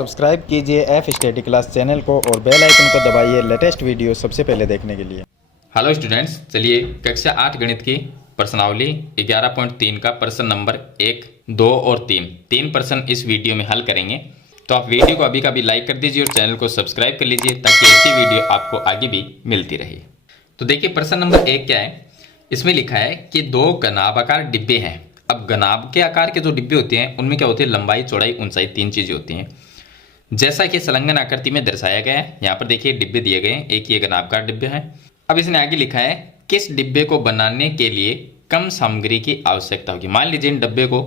Subscribe कीजिए F study class channel को और बेल आइकन को दबाइए लेटेस्ट वीडियो सबसे पहले देखने के लिए। हेलो स्टूडेंट्स, चलिए कक्षा 8 गणित की प्रश्नावली 11.3 का प्रश्न नंबर 1, 2 और 3 प्रश्न इस वीडियो में हल करेंगे। तो आप वीडियो को अभी का भी लाइक कर दीजिए और चैनल को सब्सक्राइब कर लीजिए ताकि ऐसी वीडियो आपको आगे भी मिलती रहे। तो देखिए प्रश्न नंबर 1 क्या है। इसमें लिखा है कि दो घनाभाकार डिब्बे हैं। अब घनाभ के आकार के जो डिब्बे होते हैं उनमें क्या होती है, लंबाई, चौड़ाई, ऊंचाई, 3 चीजें होती हैं जैसा कि संलग्न आकृति में दर्शाया गया है। यहाँ पर देखिए डिब्बे दिए गए हैं, एक ये घनाभकार डिब्बे है। अब इसने आगे लिखा है किस डिब्बे को बनाने के लिए कम सामग्री की आवश्यकता होगी। मान लीजिए इन डिब्बे को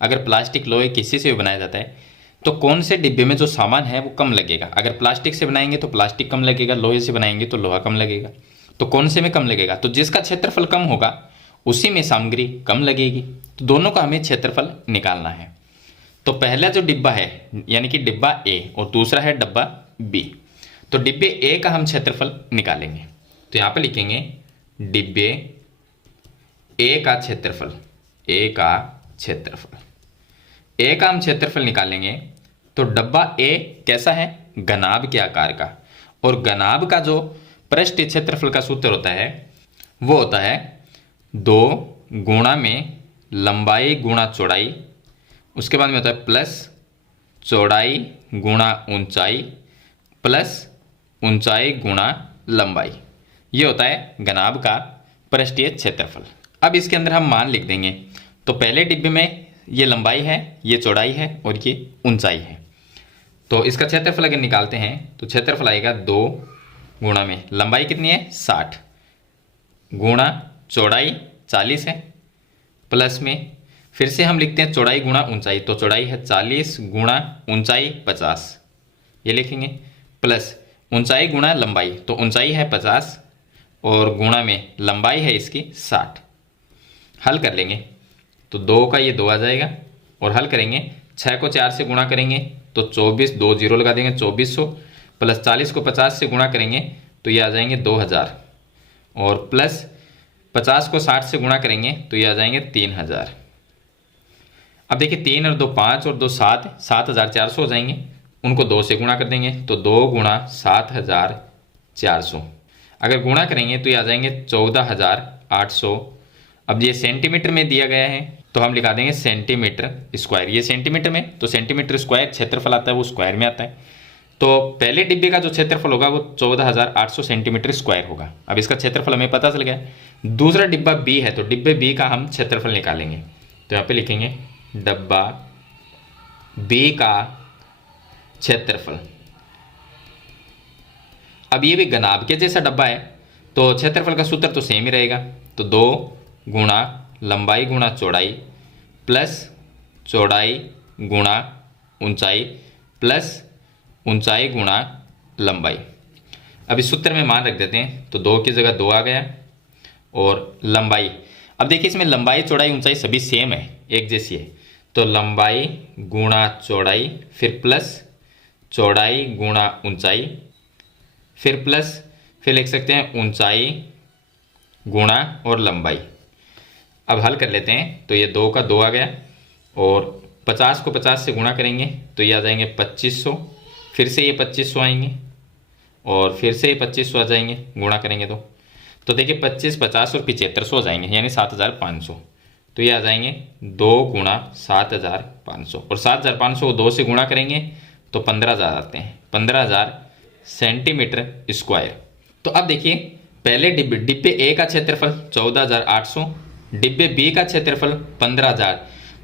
अगर प्लास्टिक, लोहे, किसी से भी बनाया जाता है तो कौन से डिब्बे में जो सामान है वो कम लगेगा। अगर प्लास्टिक से बनाएंगे तो प्लास्टिक कम लगेगा, लोहे से बनाएंगे तो लोहा कम लगेगा। तो कौन से में कम लगेगा, तो जिसका क्षेत्रफल कम होगा उसी में सामग्री कम लगेगी। तो दोनों का हमें क्षेत्रफल निकालना है। तो पहला जो डिब्बा है यानी कि डिब्बा ए और दूसरा है डिब्बा बी। तो डिब्बे ए का हम क्षेत्रफल निकालेंगे। तो यहां पर लिखेंगे डिब्बे ए का क्षेत्रफल, ए का क्षेत्रफल, ए का हम क्षेत्रफल निकालेंगे। तो डिब्बा ए कैसा है, घनाभ के आकार का। और घनाभ का जो पृष्ठ क्षेत्रफल का सूत्र होता है वो होता है 2 गुणा में लंबाई गुणा चौड़ाई, उसके बाद में होता है प्लस चौड़ाई गुणा ऊंचाई प्लस ऊंचाई गुणा लंबाई। ये होता है घनाभ का पृष्ठीय क्षेत्रफल। अब इसके अंदर हम मान लिख देंगे। तो पहले डिब्बे में ये लंबाई है, ये चौड़ाई है और ये ऊंचाई है। तो इसका क्षेत्रफल अगर निकालते हैं तो क्षेत्रफल आएगा 2 गुणा में लंबाई कितनी है 60 गुणा चौड़ाई 40 है, प्लस में फिर से हम लिखते हैं चौड़ाई गुणा ऊंचाई। तो चौड़ाई है 40 गुणा ऊंचाई 50, ये लिखेंगे, प्लस ऊंचाई गुणा लंबाई। तो ऊंचाई है 50 और गुणा में लंबाई है इसकी 60। हल कर लेंगे तो 2 का ये 2 आ जाएगा और हल करेंगे। 6 को 4 से गुणा करेंगे तो 24, 2 जीरो लगा देंगे 2400, प्लस 40 को 50 से गुणा करेंगे तो ये आ जाएंगे 2000 और प्लस 50 को 60 से गुणा करेंगे तो ये आ जाएंगे 3000। अब देखिए 3 और 2 5 और 2 7, 7400 हो जाएंगे। उनको 2 से गुणा कर देंगे तो 2 गुणा 7400। अगर गुणा करेंगे तो ये आ जाएंगे 14800। अब ये सेंटीमीटर में दिया गया है तो हम लिखा देंगे सेंटीमीटर स्क्वायर। ये सेंटीमीटर में, तो सेंटीमीटर स्क्वायर क्षेत्रफल आता है वो स्क्वायर में आता है। तो पहले डिब्बे का जो क्षेत्रफल होगा वो 14800 सेंटीमीटर स्क्वायर होगा। अब इसका क्षेत्रफल हमें पता चल गया। दूसरा डिब्बा बी है तो डिब्बे बी का हम क्षेत्रफल निकालेंगे। तो यहाँ पे लिखेंगे डिब्बा बी का क्षेत्रफल। अब ये भी घनाभ के जैसा डब्बा है तो क्षेत्रफल का सूत्र तो सेम ही रहेगा। तो 2 गुणा लंबाई गुणा चौड़ाई प्लस चौड़ाई गुणा ऊंचाई प्लस ऊंचाई गुणा लंबाई। अब इस सूत्र में मान रख देते हैं तो 2 की जगह 2 आ गया और लंबाई। अब देखिए इसमें लंबाई चौड़ाई ऊंचाई सभी सेम है, एक जैसी है। तो लंबाई गुणा चौड़ाई फिर प्लस चौड़ाई गुणा ऊंचाई फिर प्लस फिर लिख सकते हैं ऊंचाई गुणा और लंबाई। अब हल कर लेते हैं तो ये 2 का 2 आ गया और 50 को 50 से गुणा करेंगे तो ये आ जाएंगे 2500, फिर से ये 2500 आएंगे और फिर से ये 2500 आ जाएंगे गुणा करेंगे तो देखिए 25, 50 और 7500 हो जाएंगे यानी 7500। तो ये आ जाएंगे 2 गुणा 7500 और 7500 को 2 से गुणा करेंगे तो 15000 आते हैं, 15000 सेंटीमीटर स्क्वायर। तो अब देखिए पहले डिब्बे ए का क्षेत्रफल 14800, डिब्बे बी का क्षेत्रफल 15000।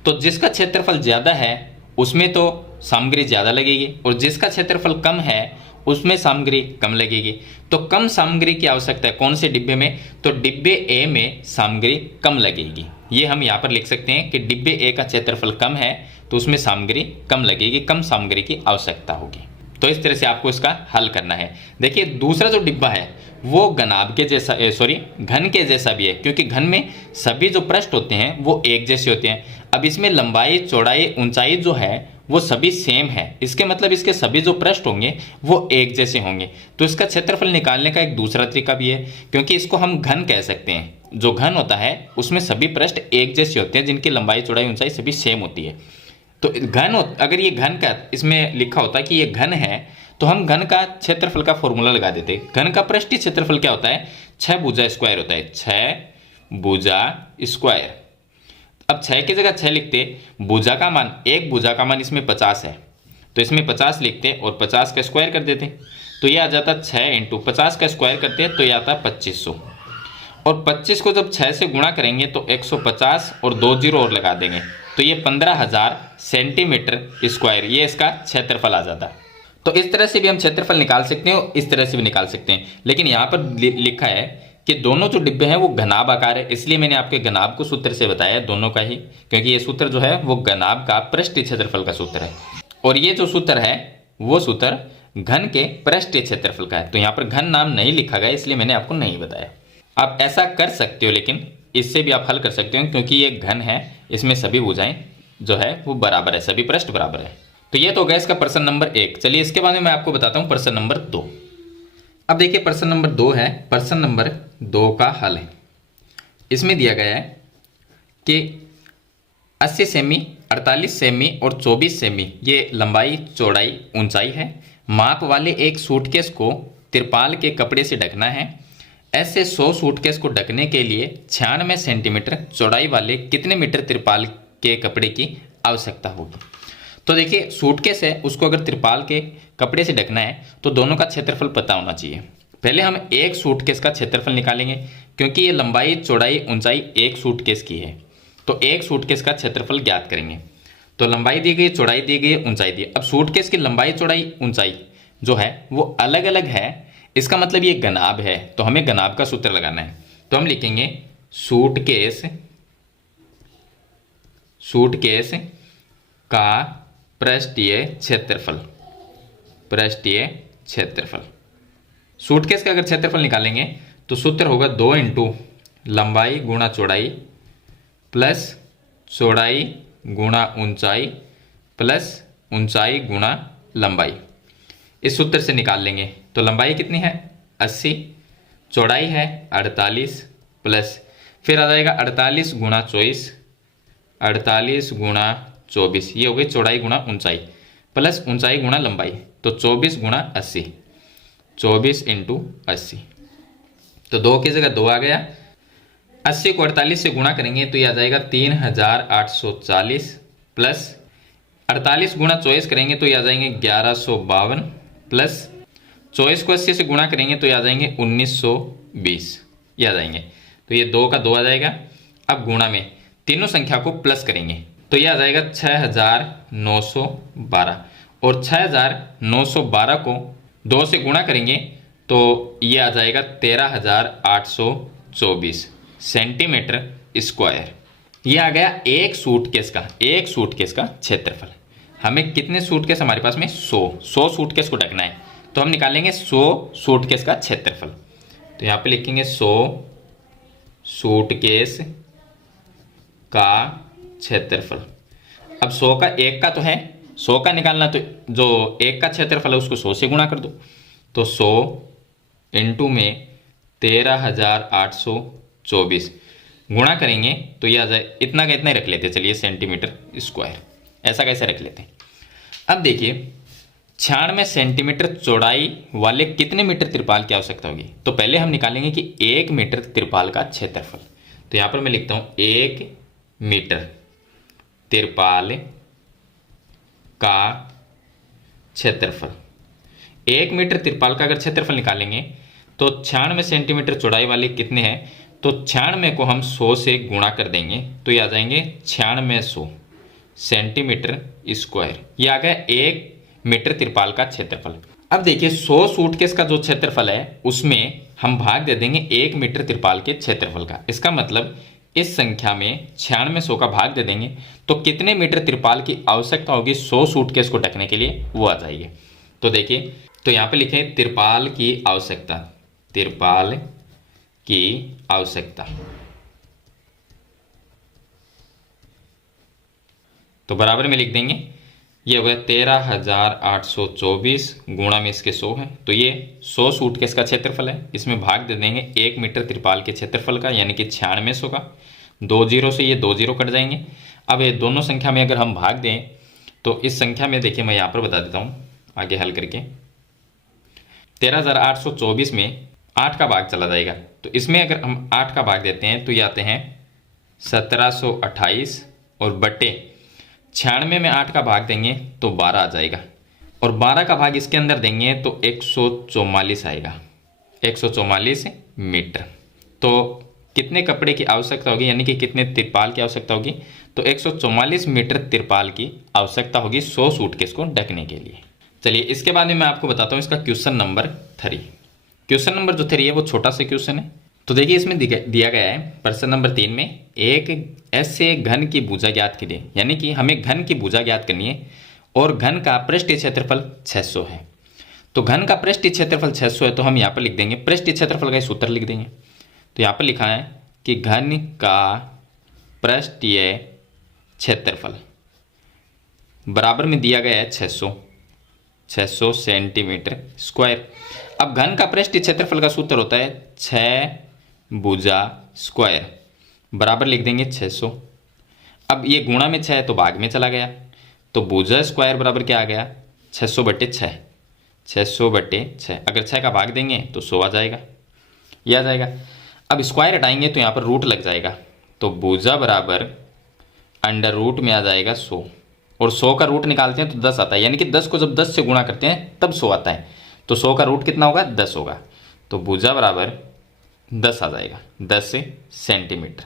तो जिसका क्षेत्रफल ज़्यादा है उसमें तो सामग्री ज़्यादा लगेगी और जिसका क्षेत्रफल कम है उसमें सामग्री कम लगेगी। तो कम सामग्री की आवश्यकता है कौन से डिब्बे में, तो डिब्बे ए में सामग्री कम लगेगी। ये हम यहाँ पर लिख सकते हैं कि डिब्बे ए का क्षेत्रफल कम है तो उसमें सामग्री कम लगेगी, कम सामग्री की आवश्यकता होगी। तो इस तरह से आपको इसका हल करना है। देखिए दूसरा जो डिब्बा है वो घनाभ के जैसा घन के जैसा भी है, क्योंकि घन में सभी जो पृष्ठ होते हैं वो एक जैसे होते हैं। अब इसमें लंबाई चौड़ाई ऊंचाई जो है वो सभी सेम है, इसके मतलब इसके सभी जो पृष्ठ होंगे वो एक जैसे होंगे। तो इसका क्षेत्रफल निकालने का एक दूसरा तरीका भी है, क्योंकि इसको हम घन कह सकते हैं। जो घन होता है उसमें सभी पृष्ठ एक जैसे होते हैं जिनकी लंबाई चौड़ाई ऊंचाई सभी सेम होती है। तो अगर ये घन का इसमें लिखा होता कि ये घन है, तो हम घन का क्षेत्रफल का फॉर्मूला लगा देते। घन का पृष्ठीय क्षेत्रफल क्या होता है? 6 भुजा स्क्वायर होता है, 6 भुजा स्क्वायर। अब 6 की जगह 6 लिखते, भुजा का मान, एक भुजा का मान इसमें 50 है, तो इसमें 50 लिखते और 50 का स्क्वायर कर देते, तो ये आ जाता 6 इंटू 50 का स्क्वायर करते हैं तो ये आता 2500। और 25 को जब 6 से गुणा करेंगे तो 150 और 2 जीरो और लगा देंगे, तो ये 15,000 सेंटीमीटर स्क्वायर, ये इसका क्षेत्रफल आ जाता। तो इस तरह से भी हम क्षेत्रफल निकाल सकते हैं और इस तरह से भी निकाल सकते हैं, लेकिन यहाँ पर लिखा है कि दोनों जो डिब्बे हैं वो घनाभ आकार है, इसलिए मैंने आपके घनाभ को सूत्र से बताया दोनों का ही, क्योंकि ये सूत्र जो है वो घनाभ का पृष्ठीय क्षेत्रफल का सूत्र है, और ये जो सूत्र है वो सूत्र घन के पृष्ठीय क्षेत्रफल का है। तो यहाँ पर घन नाम नहीं लिखा गया, इसलिए मैंने आपको नहीं बताया। आप ऐसा कर सकते हो, लेकिन इससे भी आप हल कर सकते हो, क्योंकि ये घन है, इसमें सभी भुजाएं जो है वो बराबर है, सभी पृष्ठ बराबर है। तो ये तो हो गया इसका प्रश्न नंबर 1। चलिए इसके बाद में मैं आपको बताता हूँ प्रश्न नंबर 2। अब देखिए प्रश्न नंबर 2 है, प्रश्न नंबर 2 का हल है। इसमें दिया गया है कि 80 सेमी, 48 सेमी और 24 सेमी ये लंबाई, चौड़ाई, ऊंचाई है। माप वाले एक सूटकेस को तिरपाल के कपड़े से ढकना है। ऐसे 100 सूटकेस को ढकने के लिए 96 सेंटीमीटर चौड़ाई वाले कितने मीटर तिरपाल के कपड़े की आवश्यकता होगी? तो देखिए सूटकेस है, उसको अगर तिरपाल के कपड़े से ढकना है तो दोनों का क्षेत्रफल पता होना चाहिए। पहले हम एक सूटकेस का क्षेत्रफल निकालेंगे, क्योंकि ये लंबाई, चौड़ाई, ऊंचाई एक सूटकेस की है, तो एक सूटकेस का क्षेत्रफल ज्ञात करेंगे। तो लंबाई दी गई, चौड़ाई दी गई, ऊंचाई दी। अब सूटकेस की लंबाई, चौड़ाई, ऊंचाई जो है वो अलग अलग है, इसका मतलब ये घनाभ है, तो हमें घनाभ का सूत्र लगाना है। तो हम लिखेंगे सूटकेस का पृष्ठीय क्षेत्रफल, पृष्ठीय क्षेत्रफल। सूटकेस का अगर क्षेत्रफल निकालेंगे तो सूत्र होगा 2 इंटू लंबाई गुणा चौड़ाई प्लस चौड़ाई गुणा ऊंचाई प्लस ऊंचाई गुणा लंबाई। इस सूत्र से निकाल लेंगे तो लंबाई कितनी है 80, चौड़ाई है 48 प्लस फिर आ जाएगा 48 गुणा 24, 48 गुणा 24, ये हो गई चौड़ाई गुणा ऊंचाई प्लस ऊंचाई गुणा लंबाई, तो 24 गुणा 80, 24 इंटू 80। तो 2 की जगह 2 आ गया। 80 को 48 से गुणा करेंगे तो ये आ जाएगा 3840 प्लस 48 गुणा 24 करेंगे तो ये आ जाएंगे 1152 प्लस 24 को 80 से गुणा करेंगे तो ये आ जाएंगे 1920, ये आ जाएंगे। तो ये 2 का 2 आ जाएगा। अब गुणा में तीनों संख्या को प्लस करेंगे तो ये आ जाएगा 6912 और 6912 को 2 से गुणा करेंगे तो ये आ जाएगा 13824 सेंटीमीटर स्क्वायर। ये आ गया एक सूटकेस का क्षेत्रफल। हमें कितने सूटकेस हमारे पास में 100 सूटकेस को ढकना है, तो हम निकालेंगे 100 सूटकेस का क्षेत्रफल। तो यहाँ पे लिखेंगे 100 सूटकेस का क्षेत्रफल। अब 100 का एक का तो है, 100 का निकालना, तो जो एक का क्षेत्रफल है उसको 100 से गुणा कर दो, तो 100 इंटू में 13824 गुणा करेंगे तो ये आ जाए, इतना का इतना ही रख लेते हैं, चलिए सेंटीमीटर स्क्वायर, ऐसा कैसे रख लेते हैं। अब देखिए 96 सेंटीमीटर चौड़ाई वाले कितने मीटर तिरपाल की आवश्यकता होगी, तो पहले हम निकालेंगे कि 1 मीटर तिरपाल का क्षेत्रफल। तो यहाँ पर मैं लिखता हूँ 1 मीटर तिरपाल का क्षेत्रफल। 1 मीटर तिरपाल का अगर क्षेत्रफल निकालेंगे तो 96 सेंटीमीटर चौड़ाई वाले कितने हैं, तो 96 को हम 100 से गुणा कर देंगे तो ये आ जाएंगे 9600 सेंटीमीटर स्क्वायर। ये आ गया 1 मीटर तिरपाल का क्षेत्रफल। अब देखिए 100 सूटकेस का जो क्षेत्रफल है उसमें हम भाग दे देंगे 1 मीटर तिरपाल के क्षेत्रफल का। इसका मतलब इस संख्या में 9600 का भाग दे देंगे तो कितने मीटर तिरपाल की आवश्यकता होगी 100 सूटकेस को ढकने के लिए, वो आ जाएगी। तो देखिए, तो यहाँ पे लिखें तिरपाल की आवश्यकता, तिरपाल की आवश्यकता। तो बराबर में लिख देंगे, ये हो गया 13824 गुणा में इसके 100 है, तो ये 100 सूटकेस का क्षेत्रफल है। इसमें भाग दे देंगे 1 मीटर तिरपाल के क्षेत्रफल का, यानी कि 9600 का। 2 जीरो से ये 2 जीरो कट जाएंगे। अब ये दोनों संख्या में अगर हम भाग दें तो इस संख्या में देखिए मैं यहाँ पर बता देता हूँ आगे हल करके। 13,824 में 8 का भाग चला जाएगा, तो इसमें अगर हम 8 का भाग देते हैं तो ये आते हैं 1728 और बटे 96 में 8 का भाग देंगे तो 12 आ जाएगा, और 12 का भाग इसके अंदर देंगे तो 144 आएगा, 144 मीटर। तो कितने कपड़े की आवश्यकता होगी, यानी कि कितने तिरपाल की आवश्यकता होगी, तो 144 मीटर तिरपाल की आवश्यकता होगी 100 सूटकेस को ढकने के लिए। चलिए इसके बाद में मैं आपको बताता हूँ इसका क्वेश्चन नंबर 3। क्वेश्चन नंबर जो 3 है वो छोटा सा क्वेश्चन है। तो देखिए इसमें दिया गया है प्रश्न नंबर 3 में एक ऐसे घन की भुजा ज्ञात कीजिए, यानी कि हमें घन की भुजा ज्ञात करनी है और घन का पृष्ठीय क्षेत्रफल 600 है। तो घन का पृष्ठीय क्षेत्रफल 600 है, तो हम यहाँ पर लिख देंगे पृष्ठीय क्षेत्रफल का सूत्र लिख देंगे। तो यहाँ पर लिखा है कि घन का पृष्ठीय क्षेत्रफल बराबर में दिया गया है 600 सेंटीमीटर स्क्वायर। अब घन का पृष्ठीय क्षेत्रफल का सूत्र होता है 6 भुजा स्क्वायर, बराबर लिख देंगे 600। अब ये गुणा में 6 है तो भाग में चला गया, तो भुजा स्क्वायर बराबर क्या आ गया 600 बटे 6, 600 बटे 6। अगर 6 का भाग देंगे तो 100 आ जाएगा, ये आ जाएगा। अब स्क्वायर हटाएंगे तो यहाँ पर रूट लग जाएगा, तो भुजा बराबर अंडर रूट में आ जाएगा 100, और 100 का रूट निकालते हैं तो 10 आता है, यानी कि 10 को जब 10 से गुणा करते हैं तब 100 आता है। तो 100 का रूट कितना होगा 10 होगा, तो भुजा बराबर 10 आ जाएगा, 10 सेंटीमीटर।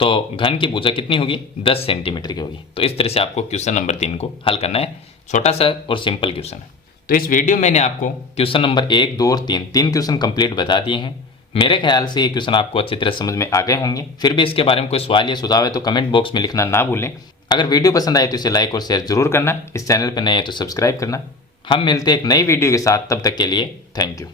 तो घन की भुजा कितनी होगी 10 सेंटीमीटर की होगी। तो इस तरह से आपको क्वेश्चन नंबर 3 को हल करना है, छोटा सा और सिंपल क्वेश्चन है। तो इस वीडियो में मैंने आपको क्वेश्चन नंबर 1, 2 और 3 क्वेश्चन कंप्लीट बता दिए हैं। मेरे ख्याल से ये क्वेश्चन आपको अच्छी तरह समझ में आ गए होंगे। फिर भी इसके बारे में कोई सवाल या सुझाव है तो कमेंट बॉक्स में लिखना ना भूलें। अगर वीडियो पसंद आए तो इसे लाइक और शेयर जरूर करना। इस चैनल पर नए हैं तो सब्सक्राइब करना। हम मिलते हैं एक नई वीडियो के साथ, तब तक के लिए थैंक यू।